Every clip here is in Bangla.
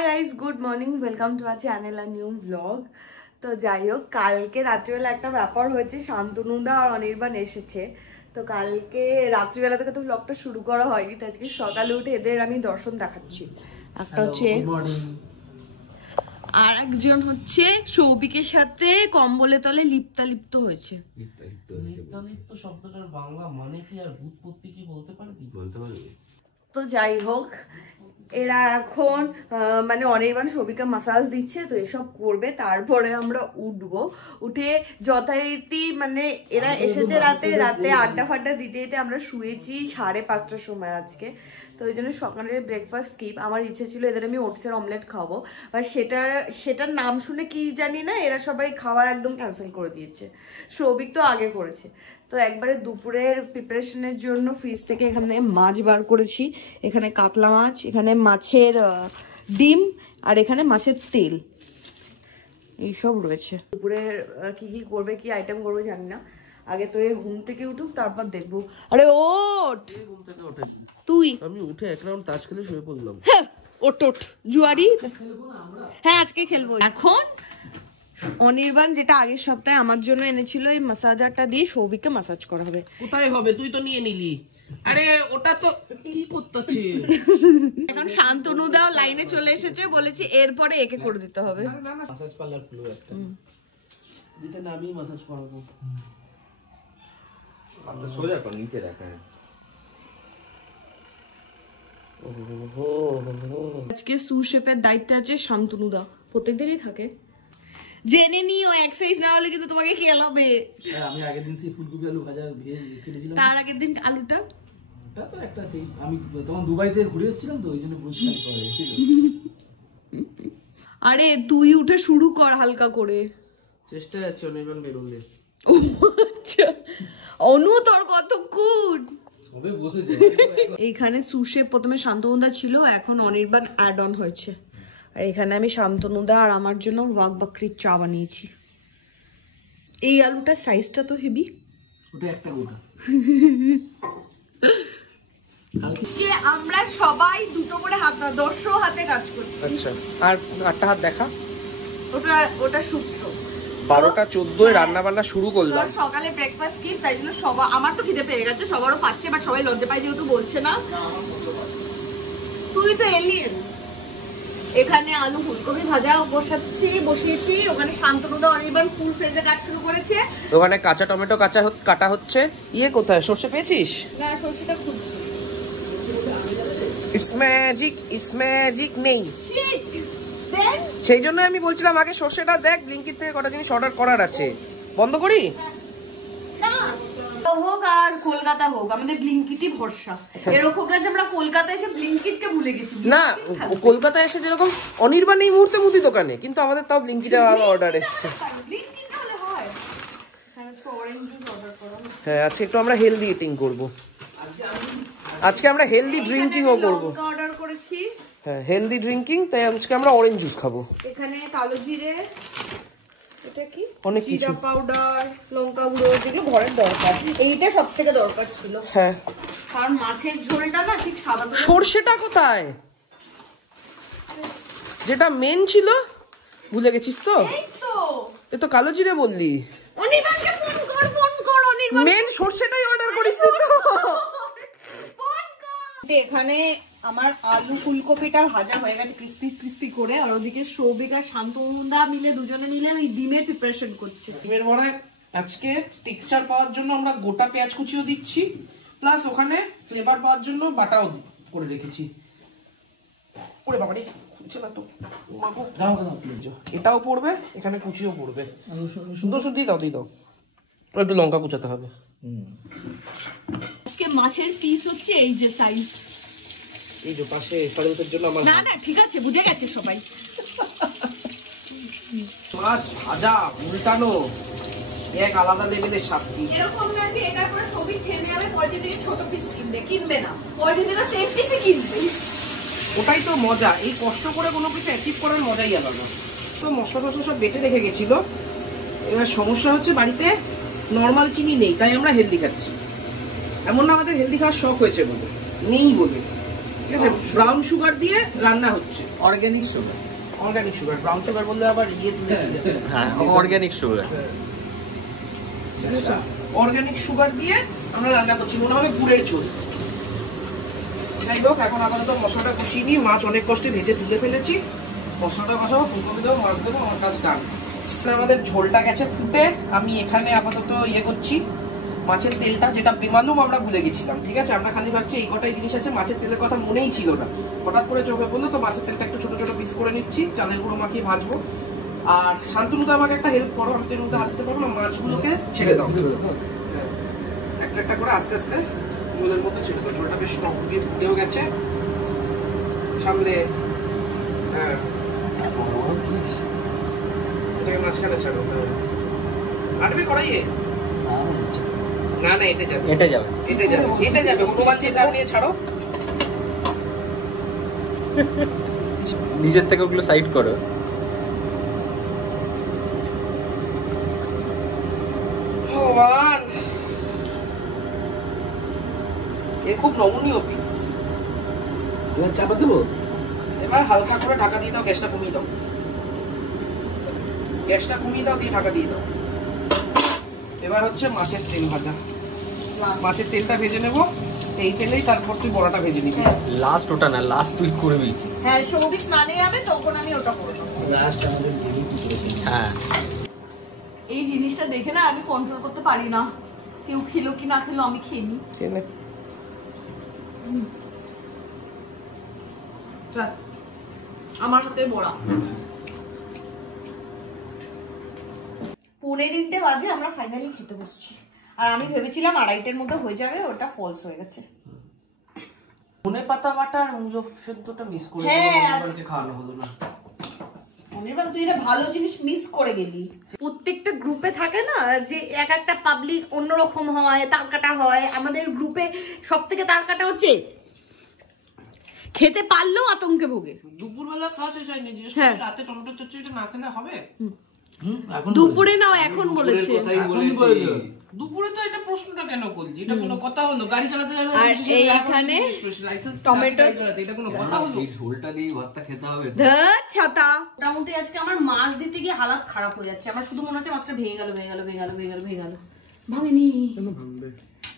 guys, good morning. Welcome to our channel, a new vlog. তো যাই হোক, কালকে রাত্রিবেলা একটা ব্যাপার হয়েছে, শান্তনুদা আর অনির্বাণ এসেছে। তো কালকে রাত্রিবেলা থেকে তো ব্লগটা শুরু করা হয়নি, তো আজকে সকালে উঠে এদের আমি দর্শন দেখাচ্ছি। একটা হচ্ছে আর একজন হচ্ছে সৌভিকের সাথে কম্বলে তলে লিপ্ত হয়েছে। লিপ্ত শব্দটার বাংলা মানে কি আর উৎপত্তি কি বলতে পারবি? তো যাই হোক, এরা এখন মানে অনির্বাণ সৌভিককে মাসাজ দিচ্ছে, তো এসব করবে, তারপরে আমরা উঠবো। উঠে যথারীতি মানে এরা এসেছে রাতে আড্ডা ফাড্ডা দিতে দিতে আমরা শুয়েছি 5:30টার সময় আজকে। তো ওই জন্য সকালের ব্রেকফাস্ট স্কিপ। আমার ইচ্ছে ছিল এদের আমি ওটসের অমলেট খাবো, বাট সেটার নাম শুনে কি জানি না এরা সবাই খাওয়া একদম ক্যান্সেল করে দিয়েছে। সৌভিক তো আগে করেছে। তো একবারে দুপুরের প্রিপারেশনের জন্য ফ্রিজ থেকে এখানে মাছ বার করেছি। এখানে কাতলা মাছ, এখানে মাছের ডিম, আর এখানে মাছের তেল, এইসব রয়েছে। দুপুরের কি কি করবে, কি আইটেম করবে জানি না। আগে তো এই ঘুম থেকে উঠুক, তারপর দেখবো। আরে ওঠ, তুই আমি উঠে এক রাউন্ড তাস খেলে শুয়ে পড়লাম। ওঠ জুয়ারি, হ্যাঁ আজকে খেলবো। এখন অনির্বাণ যেটা আগের সপ্তাহে আমার জন্য এনেছিল, এই মাসাজারটা দিয়ে সৌভিককে মাসাজ করা হবে। কোথায় হবে? তুই তো নিয়ে নিলি। আরে ওটা তো কি করতেছে এখন শান্তনুদাও লাইনে চলে এসেছে, বলেছে এরপরে একে করে দিতে হবে। মাসাজ পার্লার খুলো একটা, যেটা না আমি মাসাজ করাবো। আপনার সোজা কর, নিচে রাখেন। আজকে সুশেফের দায়িত্ব আছে শান্তনুদা, প্রত্যেকদিনই থাকে। জেনে নিও, এক্সারসাইজ না হলে কিন্তু তোমাকে খেলাবে। আমি আগের দিন সেই ফুলকপি আলু ভাজা কেটেছিলাম, তার আগের দিন আলুটা ওটা তো একটা সেই আমি তখন দুবাই থেকে ঘুরে এসেছিলাম, তো ওই জন্য বুঝতে পারি। আরে তুই উঠে শুরু কর হালকা করে। চেষ্টায় আছে অনির্বাণ বেরোলে। আচ্ছা অনু, তোর কতক্ষণ সবে বসেছে। এইখানে সুশেফ প্রথমে শান্তনুদা ছিল, এখন অনির্বাণ অ্যাড অন হয়েছে। আর এখানে আমি শান্তনুদা আর আমার জন্য ওয়াক বাকরির চা বানিয়েছি। এই আলুটার সাইজটা তো হেভি। ওটা একটা গোটা। আমরা সবাই দুটো করে হাত না 10 হাতে কাজ করছি। আচ্ছা, আর 8টা হাত দেখা। ওটা শুক্তো 12টা 14 রান্না বান্না শুরু করলাম। সকালে ব্রেকফাস্ট কি, তাই জন্য সবার, আমার তো খিদে পেয়ে গেছে, সবারও পাচ্ছে, বাট সবাই লজ্জা পায় যেহেতু বলছে না। তুই তো এলিয়েন। এখানে আলু ফুলকপি ভাজা বসিয়েছি। ওখানে শান্তনুদা অনির্বাণ ফুল ফ্রেজে কাজ শুরু করেছে। ওখানে কাঁচা টমেটো কাটা হচ্ছে। ইয়ে কোথায়, সর্ষে পেয়েছিস? না, সরষেটা খুঁজছি। ইটস ম্যাজিক নেই, সেই জন্য আমি বলছিলাম আগে সর্ষেটা দেখ, ব্লিঙ্কিট থেকে কটা জিনিস অর্ডার করার আছে। বন্ধ করি না হোক আর কলকাতা হোক, আমাদের ব্লিঙ্কিটই ভরসা। এরকম না যে আমরা কলকাতা এসে ব্লিঙ্কিটকে ভুলে গেছি। না, কলকাতা এসে যেরকম অনির্বাণ এই মুহূর্তে মুদি দোকানে, কিন্তু আমাদের তাও ব্লিঙ্কিটের অর্ডার এসেছে। হ্যাঁ, আজকে একটু আমরা হেলদি ইটিং করব। আজকে আমরা হেলদি ড্রিঙ্কিংও করব। অর্ডার করেছি। হ্যাঁ, হেলদি ড্রিঙ্কিং, তাই আজকে আমরা অরেঞ্জ জুস খাবো। এখানে কালো জিরে, এটা কি অনেক কিছু, জিরা পাউডার, লঙ্কা গুঁড়ো, যেগুলো ঘরের দরকার। এইটা সবথেকে দরকার ছিল। হ্যাঁ, কারণ মাছের ঝোলটা না ঠিক সাদা। সর্ষেটা কোথায়, যেটা মেন ছিল ভুলে গেছিস তো? এই তো, এ তো কালো জিরে বললি। অনির্বাণকে ফোন কর অনির্বাণ। মেন সর্ষেটাই অর্ডার করিস তো। এখানে আমার আলু ফুলকপিটা ভাজা হয়ে গেছে ক্রিস্পি করে, আর ওদিকে সৌভিক আর শান্তনুদা মিলে দুজনে মিলে ওই ডিমের প্রিপারেশন করছে। ডিমের বড়ায় আজকে টেক্সচার পাওয়ার জন্য আমরা গোটা পেঁয়াজ কুচিও দিচ্ছি, প্লাস ওখানে ফ্লেভার পাওয়ার জন্য বাটাও করে রেখেছি। ওরে বাবারে, না তো এটাও পড়বে, এখানে কুচিও পড়বে। সুন্দর সুন্দর দিয়ে দাও, একটু লঙ্কা কুচাতে হবে। আজকে মাছের পিস হচ্ছে এই যে সাইজ, এই যে পাশে ফরেন্সের জন্য আমার। না ঠিক আছে, বুঝে গেছে সবাই। মাছ ভাজা উল্টানো এক আলাদা লেভেলের শাস্তি। এরকম না যে এটার পরে সৌভিক থেমে যাবে, পরের দিকে ছোট পিস কিনবে না, পরের দিকে সেম পিসই কিনবে। ওটাই তো মজা, এই কষ্ট করে কোনো কিছু অ্যাচিভ করার মজাই আলাদা। তো মশলা টশলা সব বেটে রেখে গেছিল। এবার সমস্যা হচ্ছে বাড়িতে নর্মাল চিনি নেই, তাই আমরা হেলদি খাচ্ছি। এমন না আমাদের হেলদি খাওয়ার শখ হয়েছে বলে, নেই বলে। ঠিক আছে, ব্রাউন সুগার দিয়ে রান্না হচ্ছে। Organic sugar, organic sugar, brown sugar বললে আবার হ্যাঁ অর্গানিক সুগার। অর্গানিক সুগার দিয়ে আমরা রান্না করছি, মনে হবে গুড়ের ঝোল। যাই হোক, এখন আপাতত মশলাটা কষিয়ে নিই। মাছ অনেক কষ্টে ভেজে তুলে ফেলেছি, মশলাটা কষাবো, ফুলকপি দেবো, মাছ দেবো, আমার কাজ ডান। আমাদের ঝোলটা গেছে ফুটে। আমি এখানে আপাতত ইয়ে করছি মাছের তেলটা, যেটা বেমালুম আমরা ভুলে গেছিলাম। ঠিক আছে, আমরা খালি ভাবছি এই কটাই জিনিস আছে, মাছের তেলের কথা মনেই ছিল না, হঠাৎ করে চোখে পড়লো। তো মাছের তেলটা একটু ছোট ছোট পিস করে নিচ্ছি, চালের গুঁড়ো মাখিয়ে ভাজবো। আর শান্তনুদা আমাকে একটা হেল্প করো, আমি তো এর মধ্যে হাত দিতে পারবো না, মাছগুলোকে ছেড়ে দাও একটা একটা করে আস্তে আস্তে ঝোলের মধ্যে ছেড়ে দাও। ঝোলটা বেশ টক দিয়ে ফুটেও গেছে সামনে। হ্যাঁ, এটাকে মাঝখানে ছাড়ো। আটবে কড়াইয়ে? না না, এটা যাবে, এটা যাবে, এটা যাবে, এটা যাবে। হনুমানজির নাম নিয়ে ছাড়ো। নিজের থেকে ওগুলো সাইড করো। ভগবান, এ খুব নমনীয় পিস। চাপা দেবো। এবার হালকা করে ঢাকা দিয়ে দাও, গ্যাসটা কমিয়ে দাও, গ্যাসটা কমিয়ে দাও, দিয়ে ঢাকা দিয়ে দাও। এবার হচ্ছে মাছের তেল ভাজা। মাছের তেলটা ভেজে নেবো এই তেলেই, তারপর তুই বড়াটা ভেজে নিবি। লাস্ট ওটা না, লাস্ট তুই করবি। হ্যাঁ, সৌভিক স্নানে যাবে তখন আমি ওটা করবো। হ্যাঁ, এই জিনিসটা দেখে না আমি কন্ট্রোল করতে পারি না, কেউ খেলো কি না খেলো আমি খেয়ে নি। আমার হাতে বড়া। 2:45 বাজে আমরা ফাইনালি খেতে বসছি, আর আমি ভেবেছিলাম 2:30টার মধ্যে হয়ে যাবে, ওটা ফলস হয়ে গেছে। ধনে পাতা বাটা আর মূলো সেদ্ধটা মিস করে খাওয়ানো হলো না। অনির্বাণ, তুই এটা ভালো জিনিস মিস করে গেলি। প্রত্যেকটা গ্রুপে থাকে না যে এক একটা পাবলিক অন্যরকম হয়, তারকাটা হয়। আমাদের গ্রুপে সব থেকে তারকাটা হচ্ছে খেতে পারলেও আতঙ্কে ভোগে। দুপুরবেলা খাওয়া শেষ হয়নি, রাতে টমেটো চচ্চড়িটা না খেলে হবে? দুপুরে নাও, এখন বলেছে। দুপুরে তো এটা প্রশ্নটা কেন করলি? এটা কোনো কথা হলো? গাড়ি চালাতে গেলে আর এইখানে টমেটো, এটা কোনো কথা হলো? এই ঝোলটা দিয়ে ভাতটা খেতে হবে। ধর ছাতা। মোটামুটি আজকে আমার মাছ দিতে গিয়ে হালাত খারাপ হয়ে যাচ্ছে। আমার শুধু মনে হচ্ছে মাছটা ভেঙে গেল, ভেঙে গেল, ভেঙে গেল, ভেঙে গেল, ভেঙে গেল। ভাঙেনি।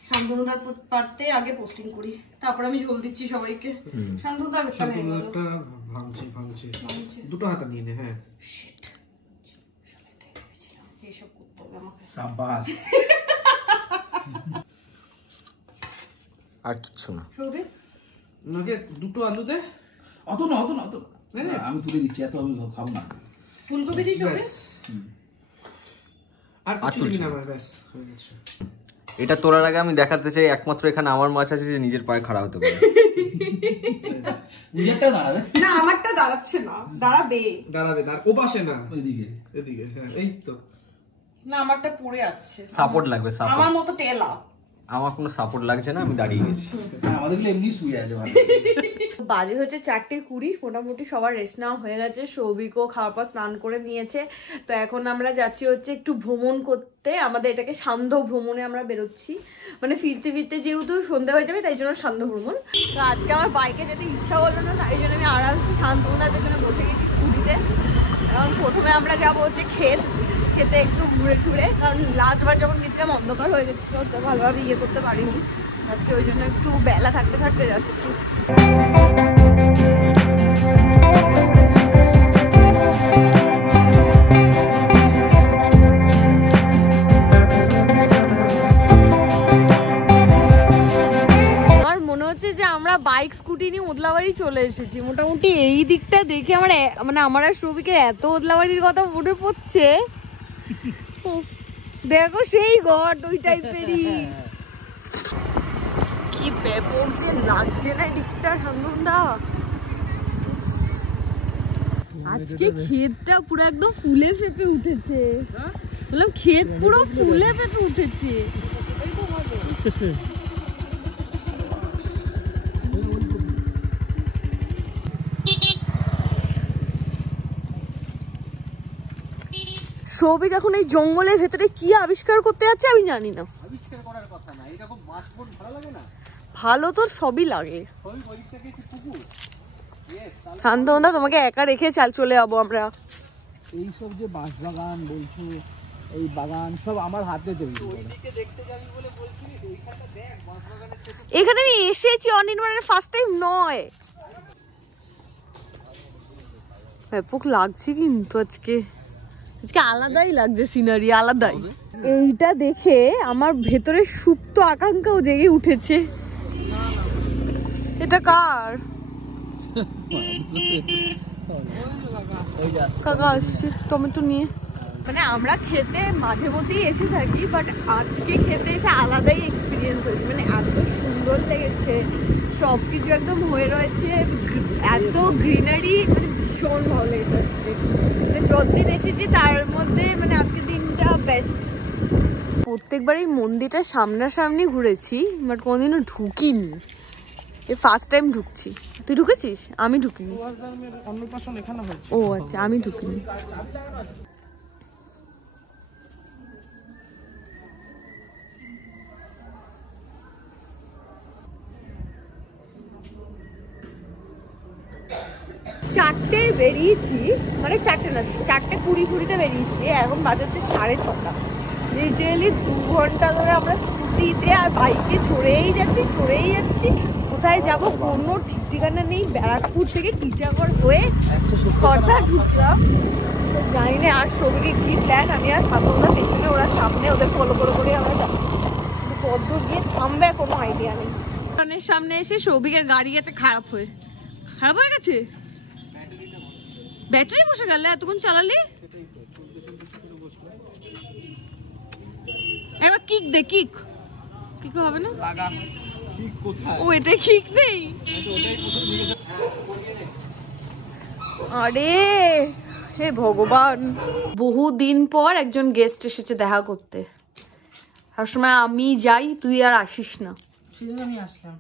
শান্তনুদার পারতে আগে পোস্টিং করি, তারপর আমি ঝোল দিচ্ছি সবাইকে। শান্তনুদার ভাঙছে দুটো হাতা নিয়ে নে। হ্যাঁ, এসব করতে হবে আমাকে। সাবাস। আর কিচ্ছু না। সৌভিক, নাকি দুটো আলু দে। অত না, আমি তুলে দিচ্ছি, এত আমি খাবো না। ফুলকপি দিই সৌভিক। আর কিছু দিবি না আমার, ব্যাস হয়ে গেছে। এটা তোলার আগে আমি দেখাতে চাই একমাত্র এখানে আমার মাছ আছে যে নিজের পায়ে খাড়া হতে পারে। নিজেরটা দাঁড়াবে না, আমারটা দাঁড়াচ্ছে না। দাঁড়াবে, ও পাশে না, ওইদিকে, এদিকে। হ্যাঁ, এই তো। না, আমারটা পড়ে আছে। সাপোর্ট লাগবে, সাপোর্ট। আমার মতো টেলা। আমার কোনো সাপোর্ট লাগছে না, আমি দাঁড়িয়ে গেছি। আমাদেরগুলো এমনি শুয়ে আছে। বাজে হচ্ছে 4:20, মোটামুটি সবার রেস্ট নেওয়া হয়ে গেছে। সৌভিকও খাওয়ার পর স্নান করে নিয়েছে। তো এখন আমরা যাচ্ছি হচ্ছে একটু ভ্রমণ করতে। আমাদের এটাকে সান্ধ্য ভ্রমণে আমরা বেরোচ্ছি, মানে ফিরতে ফিরতে যেহেতু সন্ধ্যা হয়ে যাবে তাই জন্য সান্ধ্য ভ্রমণ। তো আজকে আমার বাইকে যেতে ইচ্ছা হলো না, তাই জন্য আমি আরামসে শান্তনুদার পেছনে বসে গেছি স্কুটিতে। কারণ প্রথমে আমরা যাবো হচ্ছে খেতে একটু ঘুরে ঘুরে, কারণ লাস্টবার যখন গেছিলাম অন্ধকার হয়ে গেছিল, তো ভালোভাবে ইয়ে করতে পারিনি। আজকে ওই জন্য একটু বেলা থাকতে থাকতে যাচ্ছি। আমার মনে হচ্ছে যে আমরা বাইক স্কুটি নিয়ে ওদলাবাড়ি চলে এসেছি। মোটামুটি এই দিকটা দেখে আমার মানে আমার আর সৌভিকের এত ওদলাবাড়ির কথা মনে পড়ছে। দেখো সেই ঘট ওই টাইপেরই। কি ব্যাপক যে লাগছে না দিকটা ঠান্ডা। আজকে ক্ষেতটা পুরো একদম ফুলে ফেপে উঠেছে। বললাম ক্ষেত পুরো ফুলে ফেপে উঠেছে। সৌভিক এখন এই জঙ্গলের ভেতরে কি আবিষ্কার করতে যাচ্ছে আমি জানি না। আবিষ্কার করার কথা না, এরকম মাছ ভালো লাগে না? ভালো তো সবই লাগে। শান্তনদা তোমাকে একা রেখে চলে যাবো আমরা। এইসব যে বাঁশ বাগান বলছো, এই বাগান সব আমার হাতে তৈরি। এখানে আমি এসেছি অনির্বাণের ফার্স্ট টাইম নয়। ব্যাপক লাগছে কিন্তু আজকে আলাদাই লাগছে, সিনারি আলাদাই। এইটা দেখে আমার ভেতরে সুপ্ত আকাঙ্ক্ষাও জেগে উঠেছে। এটা কার? কাকা আসছে টমেটো নিয়ে। মানে আমরা খেতে মাঝে মধ্যেই এসে থাকি, বাট আজকে খেতে এসে আলাদাই এক্সপিরিয়েন্স হয়েছে। মানে এত সুন্দর লেগেছে, সবকিছু একদম হয়ে রয়েছে, এত গ্রিনারি, মানে ভীষণ ভালো লেগেছে। মানে যতদিন এসেছি তার মধ্যে মানে আজকের দিনটা বেস্ট। প্রত্যেকবার এই মন্দিরটা সামনাসামনি ঘুরেছি, বাট কোনোদিনও ঢুকিনি। এই ফার্স্ট টাইম ঢুকছি। তুই ঢুকেছিস? আমি ঢুকিনি। ও আচ্ছা, আমি ঢুকিনি। চারটে বেরিয়েছি, মানে চারটে না, 4:20 বেরিয়েছি। এখন বাজে হচ্ছে 6:30। লিটারালি 2 ঘন্টা ধরে আমরা স্কুটিতে আর বাইকে চড়েই যাচ্ছি। কোথায় যাব কোনো ঠিক ঠিকানা নেই। ব্যারাকপুর থেকে টিটাগড় হয়ে খড়দা ঢুকলাম, তো জানি না। আর সবিকে কি প্ল্যান, আমি আর সাতটা পেছনে, ওরা সামনে, ওদের ফলো করে আমরা যাচ্ছি। কত গিয়ে থামবে কোনো আইডিয়া নেই। সামনে এসে সৌভিকের গাড়ি গেছে খারাপ হয়ে গেছে। ব্যাটারি বসে গেল, এতক্ষণ চালালি। এবার কিক দে, কিক হবে না। ও এটা কিক নেই। আরে হে ভগবান, বহুদিন পর একজন গেস্ট এসেছে দেখা করতে। সবসময় আমি যাই, তুই আর আসিস না। আমি আসলাম,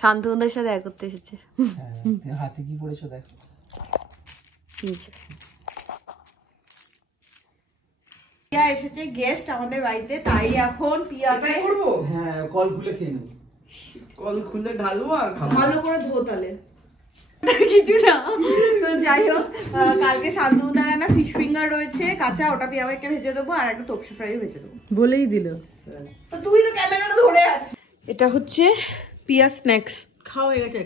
শান্তনুদের সাথে দেখা করতে এসেছে। হাতে কি পড়েছো দেখো। পিয়া এসেছে গেস্ট আমাদের বাড়িতে, তাই এখন পিয়াকে করবো। হ্যাঁ, কল খুলে খেয়ে নেবো। কল খুলে ঢালবো আর খাবো। ভালো করে ধো তাহলে। কিছু না, তো যাই হোক, কালকে শান্তনুদার একটা ফিশ ফিঙ্গার রয়েছে কাঁচা, ওটা পিয়াকে ভেজে দেবো, আর একটা তোপসে ফ্রাই ভেজে দেবো। বলেই দিল। তো তুই তো ক্যামেরাটা ধরে আছিস। এটা হচ্ছে পিয়া স্ন্যাক্স। খাওয়া হয়ে গেছে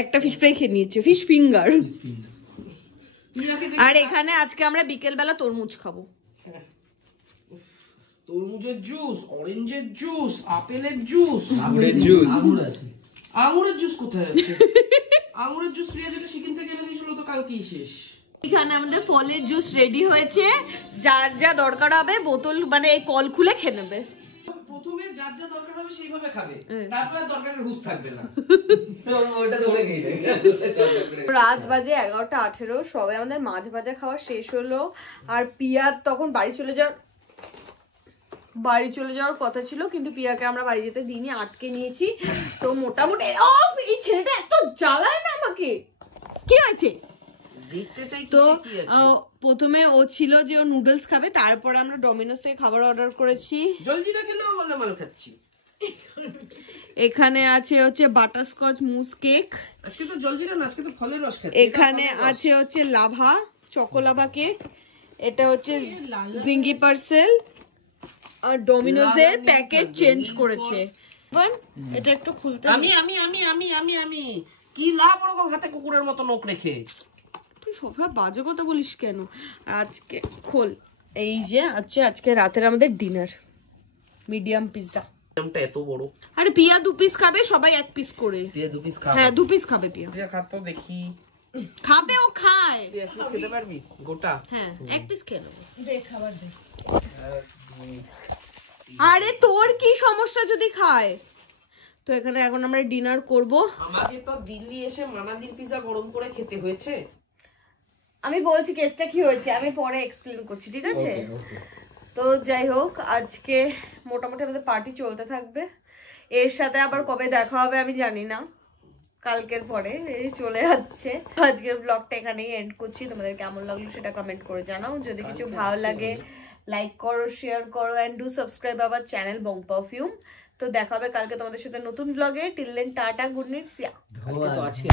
একটা ফিশ ফ্রাই খেয়ে নিয়েছে, ফিশ ফিঙ্গার। আর এখানে আজকে আমরা বিকেল বেলা তরমুজ খাবো। তরমুজের জুস, অরেঞ্জের জুস, আপেলের জুস, আঙুরের জুস কোথায় আছে? আঙুরের জুস প্রিয়া যেটা সিকিম থেকে এনে দিয়েছিল তো কালকেই শেষ। এখানে আমাদের ফলের জুস রেডি হয়েছে, যার যা দরকার হবে বোতল মানে এই কল খুলে খেয়ে নেবে। প্রথমে যার যা দরকার হবে সেইভাবে খাবে, তারপরে দরকারের হুঁশ থাকবে না। রাত বাজে 11:18, সবে আমাদের মাছ ভাজা খাওয়া শেষ হলো। আর পিয়া তখন বাড়ি চলে যাওয়ার কথা ছিল, কিন্তু পিয়াকে আমরা বাড়ি যেতে দিইনি, আটকে নিয়েছি। তো মোটামুটি এই ছেলেটা এত জ্বালায় না আমাকে। কি আছে তো প্রথমে ও ছিল যে ও নুডলস খাবে, তারপরে আমরা ডমিনোস থেকে খাবার অর্ডার করেছি। জলজিরা খেলেও বলে মাল খাচ্ছি। এখানে আছে হচ্ছে বাটারস্কচ মুস কেক। আজকে তো জলজিরা না, আজকে তো ফলের রস খাচ্ছি। এখানে আছে হচ্ছে লাভা, চকোলাভা কেক। এটা হচ্ছে জিঙ্গি পার্সেল। আর ডমিনোজের প্যাকেট চেঞ্জ করেছে। এটা একটু খুলতে, আমি কি লাভ ওরকম হাতে কুকুরের মতো নখ রেখে। তুই সবসময় বাজে কথা বলিস কেন? আজকে খোল। এই যে আজকে রাতের আমাদের ডিনার, মিডিয়াম পিৎজা। এত বড়। আরে পিয়া 2 পিস খাবে, সবাই 1 পিস করে। পিয়া 2 পিস খাবে? হ্যাঁ 2 পিস খাবে পিয়া। পিয়া খাতো দেখি। খাবে, ও খায়। তুই 1 পিস খেতে পারবি গোটা? হ্যাঁ 1 পিস খেয়ে নেবো। দে খাবার দে। আরে তোর কি সমস্যা যদি খায়? তো এখানে এখন আমরা ডিনার করব। আমাকে তো দিল্লি এসে মানালির পিজা গরম করে খেতে হয়েছে। আমি বলছি কেসটা কি হয়েছে, আমি পরে এক্সপ্লেন করছি, ঠিক আছে? তো যাই হোক, আজকে মোটামুটি আমাদের পার্টি চলতে থাকবে। এর সাথে আবার কবে দেখা হবে আমি জানি না, কালকের পরে এই চলে যাচ্ছে। আজকের ব্লগটা এখানেই এন্ড করছি। তোমাদের কেমন লাগলো সেটা কমেন্ট করে জানাও। যদি কিছু ভালো লাগে লাইক করো, শেয়ার করো, and do subscribe our channel Bong Perfume. তো দেখা হবে কালকে তোমাদের সাথে নতুন ব্লগে। Till then tata, good night, see ya. কালকে তো আছে